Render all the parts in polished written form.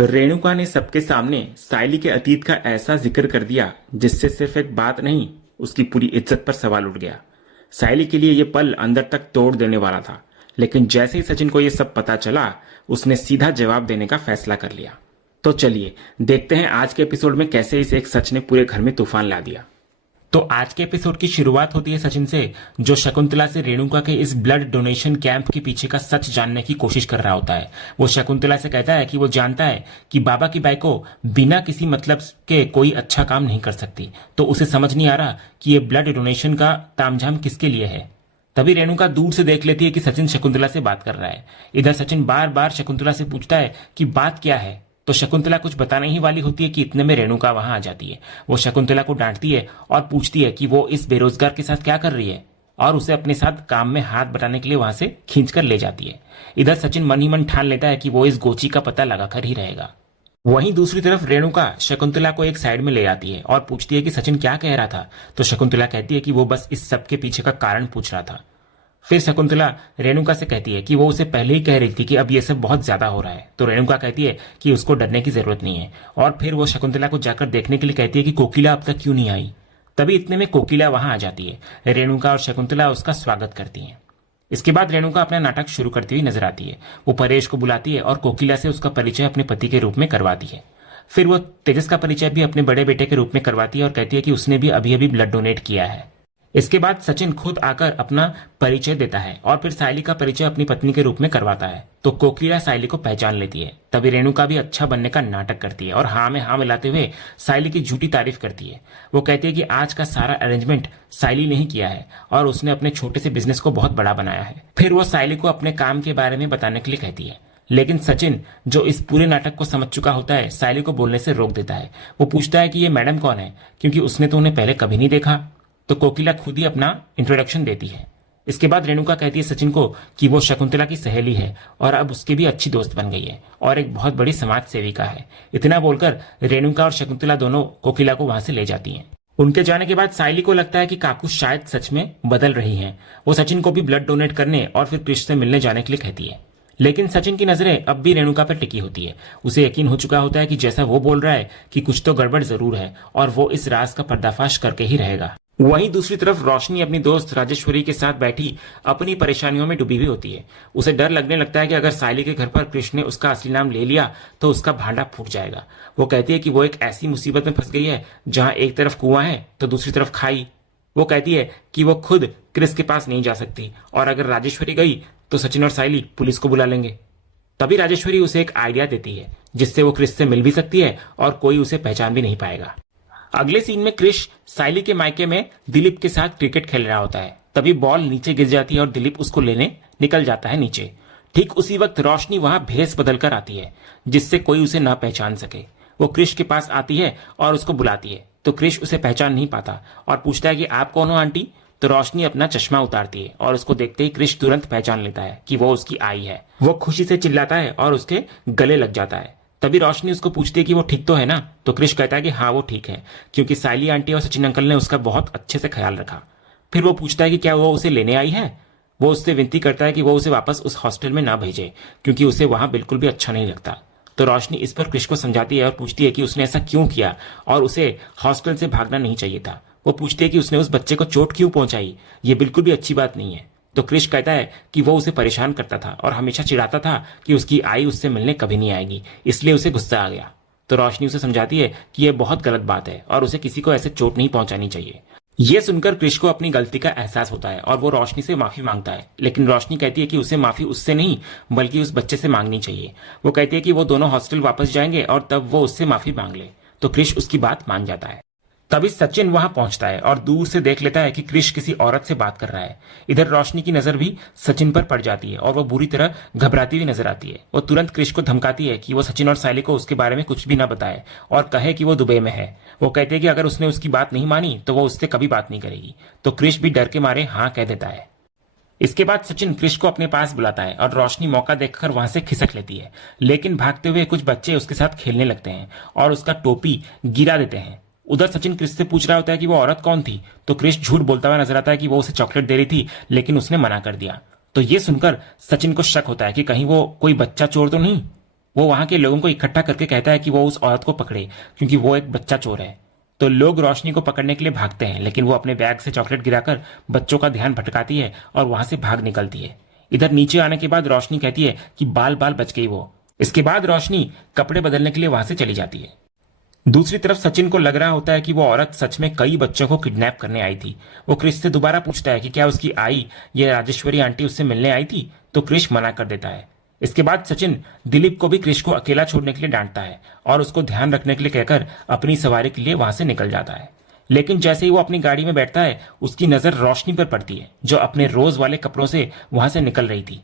रेणुका ने सबके सामने सायली के अतीत का ऐसा जिक्र कर दिया जिससे सिर्फ एक बात नहीं, उसकी पूरी इज्जत पर सवाल उठ गया। सायली के लिए यह पल अंदर तक तोड़ देने वाला था, लेकिन जैसे ही सचिन को यह सब पता चला, उसने सीधा जवाब देने का फैसला कर लिया। तो चलिए देखते हैं आज के एपिसोड में कैसे इस एक सच ने पूरे घर में तूफान ला दिया। तो आज के एपिसोड की शुरुआत होती है सचिन से, जो शकुंतला से रेणुका के इस ब्लड डोनेशन कैंप के पीछे का सच जानने की कोशिश कर रहा होता है। वो शकुंतला से कहता है कि वो जानता है कि बाबा की बाइको बिना किसी मतलब के कोई अच्छा काम नहीं कर सकती, तो उसे समझ नहीं आ रहा कि ये ब्लड डोनेशन का तामझाम किसके लिए है। तभी रेणुका दूर से देख लेती है कि सचिन शकुंतला से बात कर रहा है। इधर सचिन बार बार शकुंतला से पूछता है कि बात क्या है, तो शकुंतला कुछ बताने ही वाली होती है कि इतने में रेणुका वहां आ जाती है। वो शकुंतला को डांटती है और पूछती है कि वो इस बेरोजगार के साथ क्या कर रही है, और उसे अपने साथ काम में हाथ बटाने के लिए वहां से खींचकर ले जाती है। इधर सचिन मन ही मन ठान लेता है कि वो इस गोची का पता लगाकर ही रहेगा। वहीं दूसरी तरफ रेणुका शकुंतला को एक साइड में ले आती है और पूछती है कि सचिन क्या कह रहा था, तो शकुंतला कहती है कि वो बस इस सब के पीछे का कारण पूछ रहा था। फिर शकुंतला रेणुका से कहती है कि वो उसे पहले ही कह रही थी कि अब ये सब बहुत ज्यादा हो रहा है, तो रेणुका कहती है कि उसको डरने की जरूरत नहीं है, और फिर वो शकुंतला को जाकर देखने के लिए कहती है कि कोकिला अब तक क्यों नहीं आई। तभी इतने में कोकिला वहां आ जाती है। रेणुका और शकुंतला उसका स्वागत करती हैं। इसके बाद रेणुका अपना नाटक शुरू करती हुई नजर आती है। वो परेश को बुलाती है और कोकिला से उसका परिचय अपने पति के रूप में करवाती है। फिर वो तेजस का परिचय भी अपने बड़े बेटे के रूप में करवाती है और कहती है कि उसने भी अभी अभी ब्लड डोनेट किया है। इसके बाद सचिन खुद आकर अपना परिचय देता है और फिर सायली का परिचय अपनी पत्नी के रूप में करवाता है, तो कोकिला सायली को पहचान लेती है। तभी रेणुका भी अच्छा बनने का नाटक करती है और हाँ में हाँ मिलाते हुए सायली की झूठी तारीफ करती है। वो कहती है कि आज का सारा अरेंजमेंट सायली ने ही किया है और उसने अपने छोटे से बिजनेस को बहुत बड़ा बनाया है। फिर वो सायली को अपने काम के बारे में बताने के लिए कहती है, लेकिन सचिन जो इस पूरे नाटक को समझ चुका होता है, सायली को बोलने से रोक देता है। वो पूछता है कि ये मैडम कौन है, क्योंकि उसने तो उन्हें पहले कभी नहीं देखा। तो कोकिला खुद ही अपना इंट्रोडक्शन देती है। इसके बाद रेणुका कहती है सचिन को कि वो शकुंतला की सहेली है और अब उसकी भी अच्छी दोस्त बन गई है और एक बहुत बड़ी समाज सेविका है। इतना बोलकर रेणुका और शकुंतला दोनों कोकिला को वहां से ले जाती हैं। उनके जाने के बाद सायली को लगता है कि काकू शायद सच में बदल रही हैं। वो सचिन को भी ब्लड डोनेट करने और फिर कृष्ण से मिलने जाने के लिए कहती है, लेकिन सचिन की नजरें अब भी रेणुका पर टिकी होती है। उसे यकीन हो चुका होता है कि जैसा वो बोल रहा है कि कुछ तो गड़बड़ जरूर है और वो इस राज का पर्दाफाश करके ही रहेगा। वहीं दूसरी तरफ रोशनी अपनी दोस्त राजेश्वरी के साथ बैठी अपनी परेशानियों में डूबी हुई होती है। उसे डर लगने लगता है कि अगर सायली के घर पर कृष्ण ने उसका असली नाम ले लिया तो उसका भांडा फूट जाएगा। वो कहती है कि वो एक ऐसी मुसीबत में फंस गई है जहां एक तरफ कुआं है तो दूसरी तरफ खाई। वो कहती है कि वो खुद क्रिस के पास नहीं जा सकती और अगर राजेश्वरी गई तो सचिन और सायली पुलिस को बुला लेंगे। तभी राजेश्वरी उसे एक आइडिया देती है जिससे वो क्रिस से मिल भी सकती है और कोई उसे पहचान भी नहीं पाएगा। अगले सीन में क्रिश सायली के मायके में दिलीप के साथ क्रिकेट खेल रहा होता है। तभी बॉल नीचे गिर जाती है और दिलीप उसको लेने निकल जाता है नीचे। ठीक उसी वक्त रोशनी वहां भेस बदल कर आती है जिससे कोई उसे ना पहचान सके। वो क्रिश के पास आती है और उसको बुलाती है, तो क्रिश उसे पहचान नहीं पाता और पूछता है कि आप कौन हो आंटी। तो रोशनी अपना चश्मा उतारती है और उसको देखते ही क्रिश तुरंत पहचान लेता है कि वो उसकी आई है। वो खुशी से चिल्लाता है और उसके गले लग जाता है। तभी रोशनी उसको पूछती है कि वो ठीक तो है ना, तो क्रिश कहता है कि हाँ वो ठीक है, क्योंकि सायली आंटी और सचिन अंकल ने उसका बहुत अच्छे से ख्याल रखा। फिर वो पूछता है कि क्या वो उसे लेने आई है। वो उससे विनती करता है कि वो उसे वापस उस हॉस्टल में ना भेजे, क्योंकि उसे वहां बिल्कुल भी अच्छा नहीं लगता। तो रोशनी इस पर क्रिश को समझाती है और पूछती है कि उसने ऐसा क्यों किया और उसे हॉस्टल से भागना नहीं चाहिए था। वो पूछती है कि उसने उस बच्चे को चोट क्यों पहुंचाई, ये बिल्कुल भी अच्छी बात नहीं है। तो क्रिश कहता है कि वो उसे परेशान करता था और हमेशा चिढ़ाता था कि उसकी आई उससे मिलने कभी नहीं आएगी, इसलिए उसे गुस्सा आ गया। तो रोशनी उसे समझाती है कि यह बहुत गलत बात है और उसे किसी को ऐसे चोट नहीं पहुंचानी चाहिए। ये सुनकर क्रिश को अपनी गलती का एहसास होता है और वो रोशनी से माफी मांगता है, लेकिन रोशनी कहती है कि उसे माफी उससे नहीं बल्कि उस बच्चे से मांगनी चाहिए। वो कहती है कि वो दोनों हॉस्टल वापस जाएंगे और तब वो उससे माफी मांग ले। तो क्रिश उसकी बात मान जाता है। तभी सचिन वहां पहुंचता है और दूर से देख लेता है कि क्रिश किसी औरत से बात कर रहा है। इधर रोशनी की नजर भी सचिन पर पड़ जाती है और वो बुरी तरह घबराती हुई नजर आती है। वो तुरंत क्रिश को धमकाती है कि वो सचिन और सायली को उसके बारे में कुछ भी ना बताए और कहे कि वो दुबई में है। वो कहते हैं कि अगर उसने उसकी बात नहीं मानी तो वो उससे कभी बात नहीं करेगी। तो क्रिश भी डर के मारे हाँ कह देता है। इसके बाद सचिन क्रिश को अपने पास बुलाता है और रोशनी मौका देखकर वहां से खिसक लेती है, लेकिन भागते हुए कुछ बच्चे उसके साथ खेलने लगते हैं और उसका टोपी गिरा देते हैं। उधर सचिन क्रिश से पूछ रहा होता है कि वो औरत कौन थी, तो क्रिश झूठ बोलता हुआ नजर आता है कि वो उसे चॉकलेट दे रही थी, लेकिन उसने मना कर दिया। तो ये सुनकर सचिन को शक होता है कि कहीं वो कोई बच्चा चोर तो नहीं। वो वहां के लोगों को इकट्ठा करके कहता है कि वो उस औरत को पकड़े क्योंकि वो एक बच्चा चोर है। तो लोग रोशनी को पकड़ने के लिए भागते हैं, लेकिन वो अपने बैग से चॉकलेट गिराकर बच्चों का ध्यान भटकाती है और वहां से भाग निकलती है। इधर नीचे आने के बाद रोशनी कहती है कि बाल बाल बच गई वो। इसके बाद रोशनी कपड़े बदलने के लिए वहां से चली जाती है। दूसरी तरफ सचिन को लग रहा होता है कि वो औरत सच में कई बच्चों को किडनैप करने आई थी। वो क्रिश से दोबारा पूछता है कि क्या उसकी आई ये राजेश्वरी आंटी उससे मिलने आई थी, तो क्रिश मना कर देता है। इसके बाद सचिन दिलीप को भी क्रिश को अकेला छोड़ने के लिए डांटता है और उसको ध्यान रखने के लिए कहकर अपनी सवारी के लिए वहां से निकल जाता है। लेकिन जैसे ही वो अपनी गाड़ी में बैठता है, उसकी नजर रोशनी पर पड़ती है जो अपने रोज वाले कपड़ों से वहां से निकल रही थी।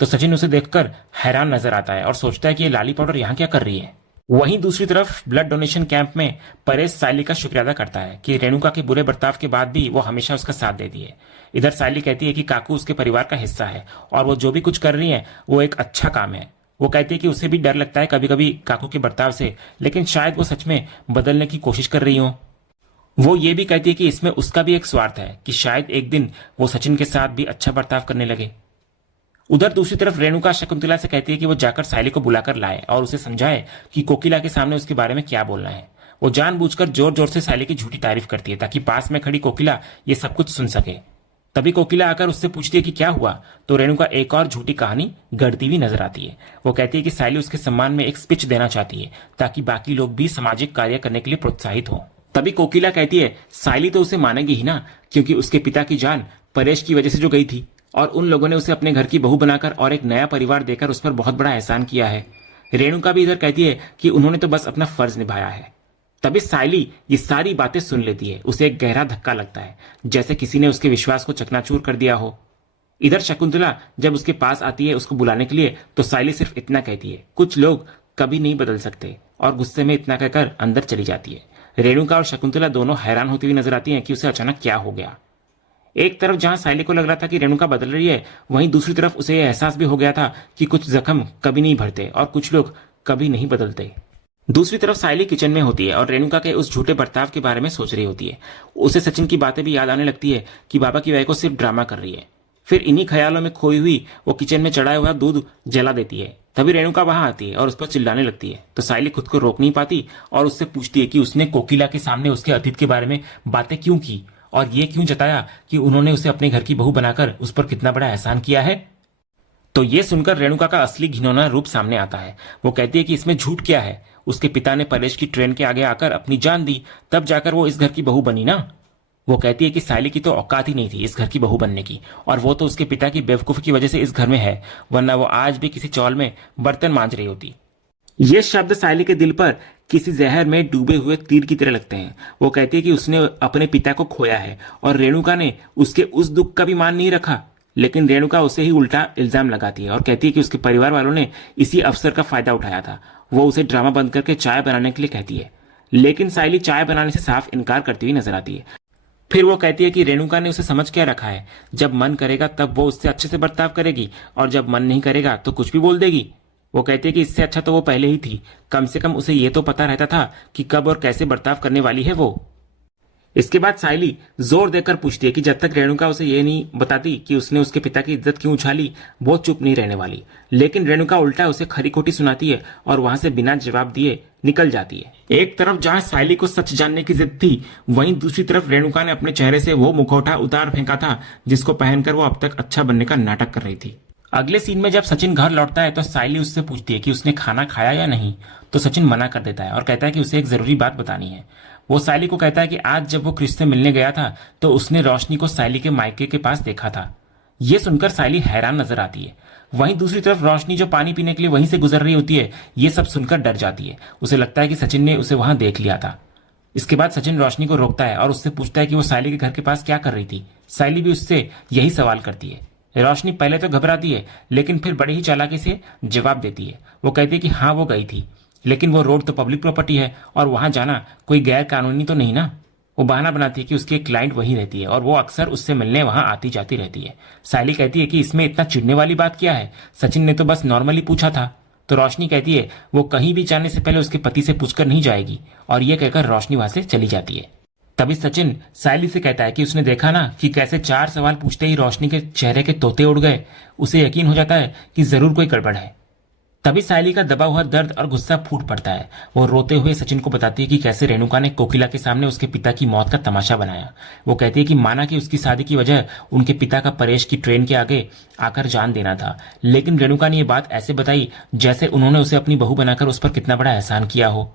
तो सचिन उसे देखकर हैरान नजर आता है और सोचता है कि ये लाली पाउडर यहाँ क्या कर रही है। वहीं दूसरी तरफ ब्लड डोनेशन कैंप में परेश सायली का शुक्रिया अदा करता है कि रेणुका के बुरे बर्ताव के बाद भी वो हमेशा उसका साथ देती है। इधर सायली कहती है कि काकू उसके परिवार का हिस्सा है और वो जो भी कुछ कर रही है वो एक अच्छा काम है। वो कहती है कि उसे भी डर लगता है कभी कभी काकू के बर्ताव से, लेकिन शायद वो सच में बदलने की कोशिश कर रही हो। वो ये भी कहती है कि इसमें उसका भी एक स्वार्थ है कि शायद एक दिन वो सचिन के साथ भी अच्छा बर्ताव करने लगे। उधर दूसरी तरफ रेणुका शकुंतला से कहती है कि वो जाकर सायली को बुलाकर लाए और उसे समझाए कि कोकिला के सामने उसके बारे में क्या बोलना है। वो जानबूझकर जोर जोर से सायली की झूठी तारीफ करती है ताकि पास में खड़ी कोकिला ये सब कुछ सुन सके। तभी कोकिला आकर उससे पूछती है कि क्या हुआ, तो रेणुका एक और झूठी कहानी गढ़ती हुई नजर आती है। वो कहती है कि सायली उसके सम्मान में एक स्पीच देना चाहती है ताकि बाकी लोग भी सामाजिक कार्य करने के लिए प्रोत्साहित हो। तभी कोकिला कहती है सायली तो उसे मानेगी ही ना, क्योंकि उसके पिता की जान परेश की वजह से जो गई थी और उन लोगों ने उसे अपने घर की बहू बनाकर और एक नया परिवार देकर उस पर बहुत बड़ा एहसान किया है। रेणुका भी इधर कहती है कि उन्होंने तो बस अपना फर्ज निभाया है। तभी सायली ये सारी बातें सुन लेती है। उसे एक गहरा धक्का लगता है, जैसे किसी ने उसके विश्वास को चकनाचूर कर दिया हो। इधर शकुंतला जब उसके पास आती है उसको बुलाने के लिए, तो सायली सिर्फ इतना कहती है कुछ लोग कभी नहीं बदल सकते, और गुस्से में इतना कहकर अंदर चली जाती है। रेणुका और शकुंतला दोनों हैरान होती हुई नजर आती हैं कि उसे अचानक क्या हो गया। एक तरफ जहां सायली को लग रहा था कि रेणुका बदल रही है, वहीं दूसरी तरफ उसे यह एहसास भी हो गया था कि कुछ जख्म कभी नहीं भरते और कुछ लोग कभी नहीं बदलते। दूसरी तरफ सायली किचन में होती है और रेणुका के उस झूठे बर्ताव के बारे में सोच रही होती है। उसे सचिन की बातें भी याद आने लगती है कि बाबा की वाइफ को सिर्फ ड्रामा कर रही है। फिर इन्हीं ख्यालों में खोई हुई वो किचन में चढ़ाया हुआ दूध जला देती है। तभी रेणुका वहां आती है और उस पर चिल्लाने लगती है। तो सायली खुद को रोक नहीं पाती और उससे पूछती है कि उसने कोकिला के सामने उसके अतीत के बारे में बातें क्यों की और ये क्यों जताया कि उन्होंने उसे अपने घर की बहू बनाकर उस पर कितना बड़ा एहसान किया है। तो ये सुनकर रेणुका का असली घिनौना रूप सामने आता है। वो कहती है कि इसमें झूठ क्या है, उसके पिता ने परेश की ट्रेन के आगे आकर अपनी जान दी, तब जाकर वो इस घर की बहू बनी ना। वो कहती है कि सायली की तो औकात ही नहीं थी इस घर की बहू बनने की, और वो तो उसके पिता की बेवकूफी की वजह से इस घर में है, वरना वो आज भी किसी चौल में बर्तन मांज रही होती। ये शब्द सायली के दिल पर किसी जहर में डूबे हुए तीर की तरह लगते हैं। वो कहती है कि उसने अपने पिता को खोया है और रेणुका ने उसके उस दुख का भी मान नहीं रखा, लेकिन रेणुका उसे ही उल्टा इल्जाम लगाती है और कहती है कि उसके परिवार वालों ने इसी अवसर का फायदा उठाया था। वो उसे ड्रामा बंद करके चाय बनाने के लिए कहती है, लेकिन सायली चाय बनाने से साफ इनकार करती हुई नजर आती है। फिर वो कहती है कि रेणुका ने उसे समझ क्या रखा है, जब मन करेगा तब वो उससे अच्छे से बर्ताव करेगी और जब मन नहीं करेगा तो कुछ भी बोल देगी। वो कहती है कि इससे अच्छा तो वो पहले ही थी, कम से कम उसे ये तो पता रहता था कि कब और कैसे बर्ताव करने वाली है वो। इसके बाद सायली जोर देकर पूछती है कि जब तक रेणुका उसे ये नहीं बताती कि उसने उसके पिता की इज्जत क्यों उछाली, वो चुप नहीं रहने वाली। लेकिन रेणुका उल्टा उसे खरी खोटी सुनाती है और वहां से बिना जवाब दिए निकल जाती है। एक तरफ जहां सायली को सच जानने की जिद थी, वहीं दूसरी तरफ रेणुका ने अपने चेहरे से वो मुखौटा उतार फेंका था जिसको पहनकर वो अब तक अच्छा बनने का नाटक कर रही थी। अगले सीन में जब सचिन घर लौटता है तो सायली उससे पूछती है कि उसने खाना खाया या नहीं, तो सचिन मना कर देता है और कहता है कि उसे एक जरूरी बात बतानी है। वो सायली को कहता है कि आज जब वो क्रिश से मिलने गया था तो उसने रोशनी को सायली के मायके के पास देखा था। ये सुनकर सायली हैरान नजर आती है। वहीं दूसरी तरफ रोशनी जो पानी पीने के लिए वहीं से गुजर रही होती है, ये सब सुनकर डर जाती है। उसे लगता है कि सचिन ने उसे वहां देख लिया था। इसके बाद सचिन रोशनी को रोकता है और उससे पूछता है कि वो सायली के घर के पास क्या कर रही थी। सायली भी उससे यही सवाल करती है। रोशनी पहले तो घबराती है, लेकिन फिर बड़ी ही चालाकी से जवाब देती है। वो कहती है कि हाँ वो गई थी, लेकिन वो रोड तो पब्लिक प्रॉपर्टी है और वहां जाना कोई गैर कानूनी तो नहीं ना। वो बहाना बनाती है कि उसकी एक क्लाइंट वहीं रहती है और वो अक्सर उससे मिलने वहां आती जाती रहती है। सायली कहती है कि इसमें इतना चिढ़ने वाली बात क्या है, सचिन ने तो बस नॉर्मली पूछा था। तो रोशनी कहती है वो कहीं भी जाने से पहले उसके पति से पूछकर नहीं जाएगी, और ये कहकर रोशनी वहां से चली जाती है। तभी सचिन सायली से कहता है कि उसने देखा ना कि कैसे 4 सवाल पूछते ही रोशनी के चेहरे के तोते उड़ गए। उसे यकीन हो जाता है कि जरूर कोई गड़बड़ है। तभी सायली का दबा हुआ दर्द और गुस्सा फूट पड़ता है। वो रोते हुए सचिन को बताती है कि कैसे रेणुका ने कोकिला के सामने उसके पिता की मौत का तमाशा बनाया। वो कहती है कि माना कि उसकी शादी की वजह उनके पिता का परेश की ट्रेन के आगे आकर जान देना था, लेकिन रेणुका ने ये बात ऐसे बताई जैसे उन्होंने उसे अपनी बहू बनाकर उस पर कितना बड़ा एहसान किया हो।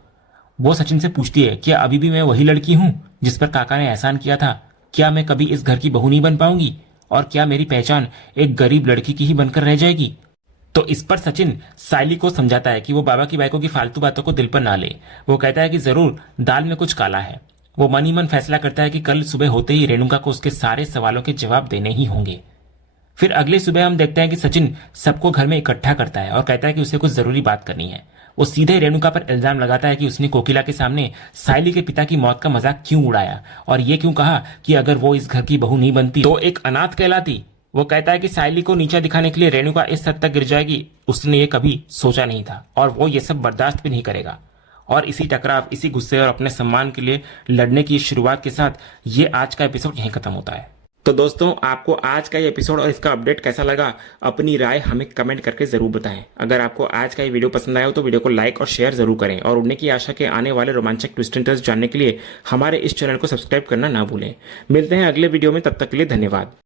वो सचिन से पूछती है, क्या अभी भी मैं वही लड़की हूं जिस पर काका ने एहसान किया था? क्या मैं कभी इस घर की बहू नहीं बन पाऊंगी? और क्या मेरी पहचान एक गरीब लड़की की ही बनकर रह जाएगी? तो इस पर सचिन सायली को समझाता है कि वो बाबा की बाइकों की फालतू बातों को दिल पर ना ले। वो कहता है कि जरूर दाल में कुछ काला है। वो मन ही मन फैसला करता है कि कल सुबह होते ही रेणुका को उसके सारे सवालों के जवाब देने ही होंगे। फिर अगली सुबह हम देखते हैं कि सचिन सबको घर में इकट्ठा करता है और कहता है कि उसे कुछ जरूरी बात करनी है। वो सीधे रेणुका पर इल्जाम लगाता है कि उसने कोकिला के सामने सायली के पिता की मौत का मजाक क्यों उड़ाया और ये क्यों कहा कि अगर वो इस घर की बहू नहीं बनती तो एक अनाथ कहलाती। वो कहता है कि सायली को नीचा दिखाने के लिए रेणुका इस हद तक गिर जाएगी, उसने ये कभी सोचा नहीं था और वो ये सब बर्दाश्त भी नहीं करेगा। और इसी टकराव, इसी गुस्से और अपने सम्मान के लिए लड़ने की शुरुआत के साथ ये आज का एपिसोड यहीं खत्म होता है। तो दोस्तों, आपको आज का ये एपिसोड और इसका अपडेट कैसा लगा, अपनी राय हमें कमेंट करके जरूर बताएं। अगर आपको आज का ये वीडियो पसंद आया हो तो वीडियो को लाइक और शेयर जरूर करें और उड़ने की आशा के आने वाले रोमांचक ट्विस्ट एंड टर्न्स जानने के लिए हमारे इस चैनल को सब्सक्राइब करना ना भूलें। मिलते हैं अगले वीडियो में, तब तक के लिए धन्यवाद।